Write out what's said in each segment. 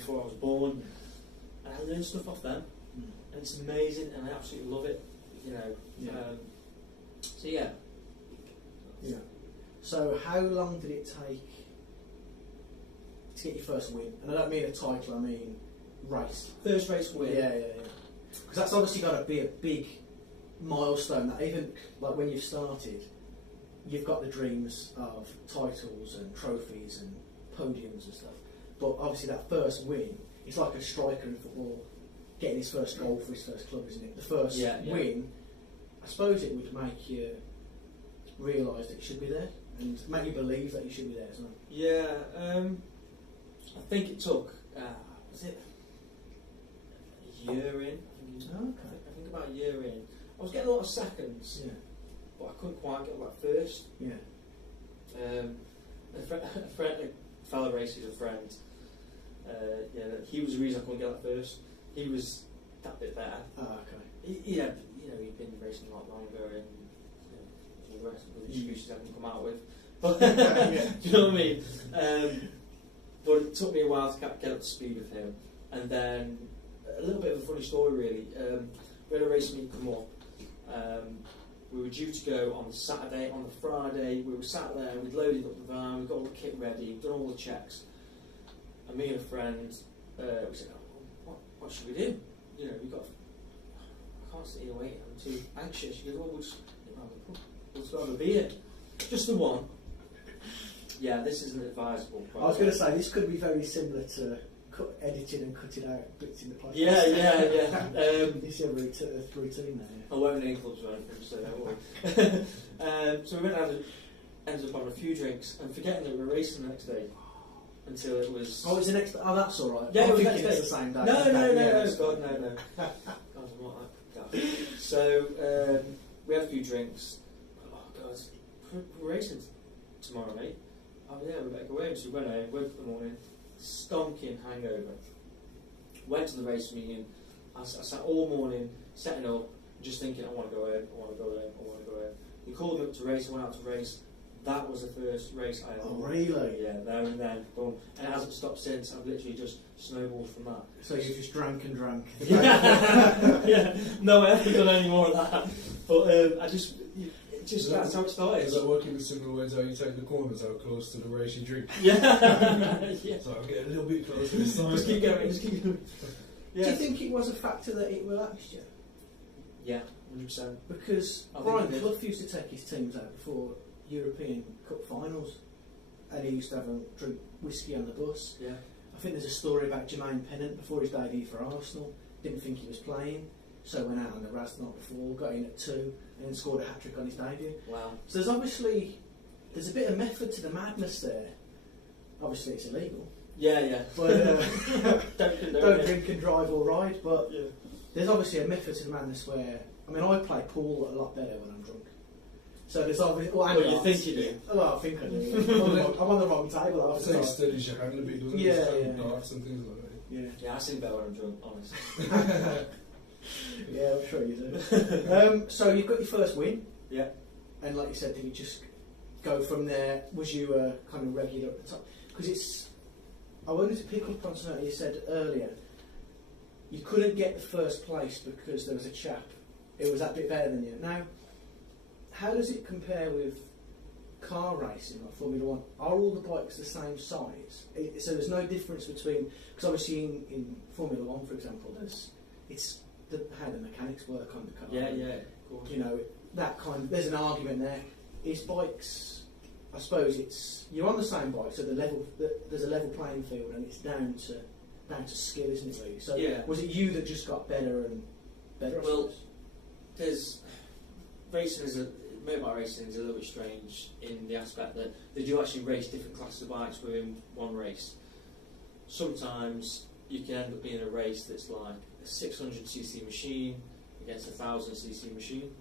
before I was born, and I learned stuff off them, and it's amazing, and I absolutely love it. You know. Yeah. So yeah. Yeah. So how long did it take to get your first win? And I don't mean a title, I mean race. First race win. Yeah. Because that's obviously got to be a big milestone. That even like when you've started, you've got the dreams of titles and trophies and podiums and stuff. But obviously that first win, it's like a striker in football getting his first goal for his first club, isn't it? The first win, I suppose it would make you realise that you should be there and make you believe that you should be there as well. Yeah, I think it took, was it a year in? I think about a year in. I was getting a lot of seconds, but I couldn't quite get like first. Yeah. A fellow racer, a friend, he was the reason I couldn't get that first. He was that bit better. Oh, okay. He'd been racing a lot longer, and all the rest of the excuses I haven't come out with. But do you know what I mean? But it took me a while to get up to speed with him, and then a little bit of a funny story really. We had a race meet come up. We were due to go on the Saturday. On the Friday, we were sat there. We'd loaded up the van. We'd got all the kit ready. We'd done all the checks. And me and a friend, we said, what should we do? You know, I can't sit here waiting. I'm too anxious. She goes, well, we'll just have a beer. Just the one. Yeah, this isn't advisable. I was going to say, this could be very similar to editing and cutting out bits in the podcast. Yeah. This is a routine there. I won't name clubs or anything, so don't worry. So we went out and ended up on a few drinks and forgetting that we were racing the next day until it was... Oh, it's the next... Oh, that's all right. Yeah, I it was think next it's day. the same day. No, God, no. God, I'm not that guy. So we had a few drinks. Oh, God, we're racing tomorrow, mate. Oh, yeah, we better go home. So we went home, woke up in the morning, stonking hangover. Went to the race meeting. I sat all morning, setting up, just thinking, I want to go home, I want to go home. He called me up to race, I went out to race. That was the first race I ever won. Oh, really? Yeah, there and then, boom. And it hasn't stopped since. I've literally just snowballed from that. So you just drank and drank. Yeah. No, I haven't done any more of that. But that's how it started. Is that working with similar ways how you take the corners out close to the race you drink? Yeah. So I'll get a little bit closer this time. Just keep going. Yeah. Do you think it was a factor that it relaxed you? Yeah, 100%. Because Brian Clough used to take his teams out before European Cup finals, and he used to have a drink whiskey on the bus. Yeah. I think there's a story about Jermaine Pennant before his debut for Arsenal. Didn't think he was playing, so went out on the Raz the night before, got in at 2, and then scored a hat-trick on his debut. Wow. So there's a bit of method to the madness there. Obviously it's illegal. Yeah. But don't it. drink and drive or ride, but yeah. There's obviously a method to the madness where, I mean, I play pool a lot better when I'm drunk. So there's obviously... Well, you think you do? Well, I think I do. I'm on the wrong table. I'd say it steadies your hand a bit, doesn't it? Yeah. Darts and things like that. Yeah, I sing better when I'm drunk, honestly. Yeah, I'm sure you do. So you've got your first win. Yeah. And like you said, did you just go from there? Was you kind of regular at the top? Because I wanted to pick up on something you said earlier. You couldn't get the first place because there was a chap who was that bit better than you. Now, how does it compare with car racing, like Formula 1? Are all the bikes the same size? So there's no difference between... Because obviously in Formula 1, for example, it's how the mechanics work on the car. Yeah, of course. You know, that kind of... There's an argument there. Is bikes... I suppose you're on the same bike, so there's a level playing field, and it's down to skill, isn't it? Really? So was it you that just got better and better? Well, motorbike racing is a little bit strange in the aspect that they do actually race different classes of bikes within one race. Sometimes you can end up being in a race that's like a 600cc machine against a 1000cc machine.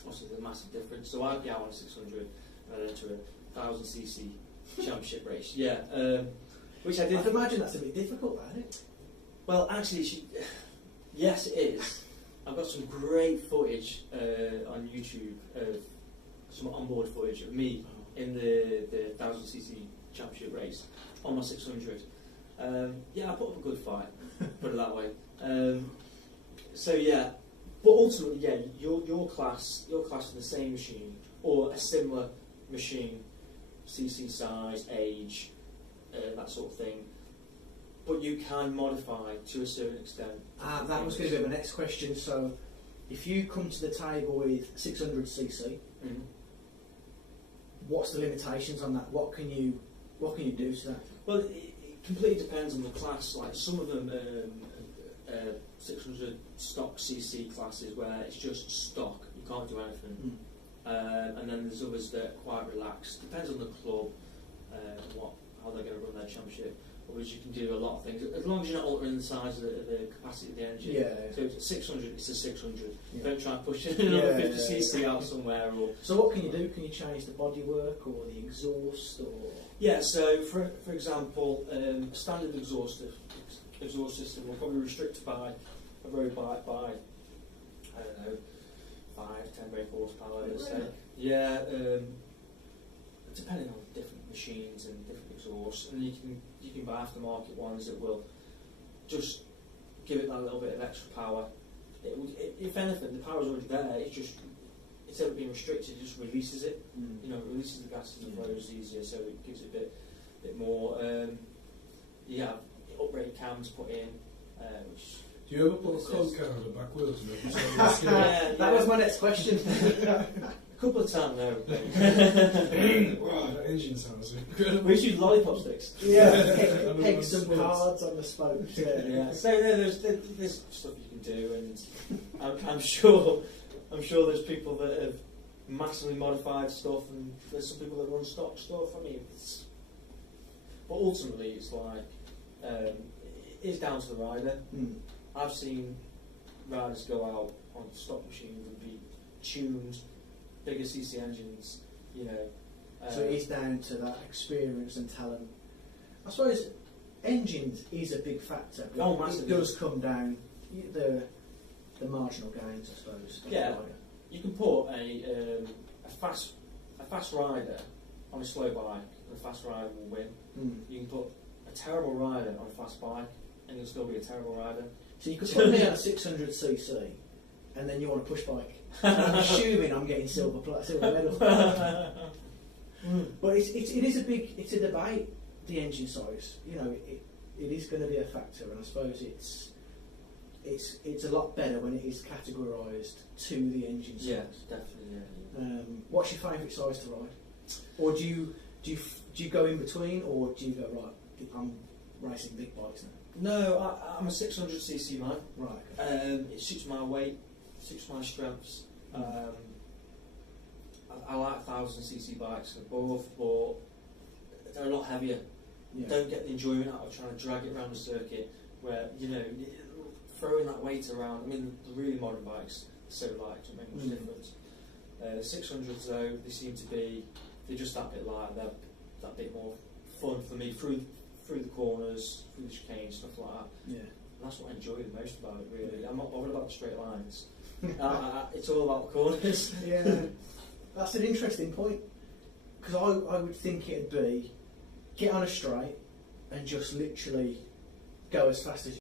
Obviously, there's a massive difference. So I'd be out on a 600 and I'd enter a 1000cc championship race. Yeah. Which I did. I'd imagine that's a bit difficult, isn't it? Well, actually, yes, it is. I've got some great footage on YouTube of some onboard footage of me in the 1000cc championship race on my 600. Yeah, I put up a good fight, put it that way. So yeah, but ultimately, yeah, your class in the same machine or a similar machine, CC size, age, that sort of thing. But you can modify to a certain extent. That was going to be my next question. So, if you come to the table with 600cc, what's the limitations on that? What can you do to that? Well, it completely depends on the class. Like some of them, 600 stock CC classes where it's just stock, you can't do anything. And then there's others that are quite relaxed. Depends on the club, how they're going to run their championship. Otherwise, you can do a lot of things as long as you're not altering the size of the capacity of the engine. Yeah. So if it's 600, it's a 600. Yeah. Don't try and push another 50cc out somewhere. Or so what can you do? Can you change the bodywork or the exhaust or? Yeah. So for example, a standard exhaust system will probably be restricted by a road bike by, I don't know, 5-10 brake horsepower. Let's say. Yeah. Depending on different machines and different exhausts, and you can buy aftermarket ones that will just give it that little bit of extra power. If anything, the power's already there. It's ever been restricted, it just releases it. You know, it releases the gases and flows easier, so it gives it a bit more. Yeah, upgraded cams put in, which. Do you ever put a club car on the back wheels? That was my next question. A couple of times now. Wow, that engine sounds incredible. We use lollipop sticks. Yeah, peg some cards on the spokes. Yeah. So there's stuff you can do, and I'm sure there's people that have massively modified stuff, and there's some people that run stock stuff. I mean, but ultimately, it's like it's down to the rider. I've seen riders go out on stock machines and be tuned. Bigger CC engines, you know. So it is down to that experience and talent. I suppose engines is a big factor. But Massively. It does come down the marginal gains, I suppose. Yeah, you can put a fast rider on a slow bike, and a fast rider will win. You can put a terrible rider on a fast bike, and you'll still be a terrible rider. So you could put me on a 600cc, and then you want a push bike. I'm assuming I'm getting silver medal. But it is it's a debate, the engine size. You know, it is going to be a factor, and I suppose it's a lot better when it is categorised to the engine size. Yeah, definitely. Yeah. What's your favourite size to ride? Or do you go in between, or do you go right? I'm racing big bikes now. No, I'm a 600cc man. Right. It suits my weight, suits my strengths. I like 1000cc bikes above, but they're a lot heavier. Yeah. Don't get the enjoyment out of trying to drag it around the circuit, where throwing that weight around. I mean, the really modern bikes are so light, it makes much difference. The 600s though, they're just that bit light. They're that bit more fun for me through the corners, through the chicane, stuff like that. Yeah. And that's what I enjoy the most about it, really. I'm not bothered about the straight lines. It's all about the corners. Yeah, that's an interesting point, because I would think it'd be get on a straight and just literally go as fast as you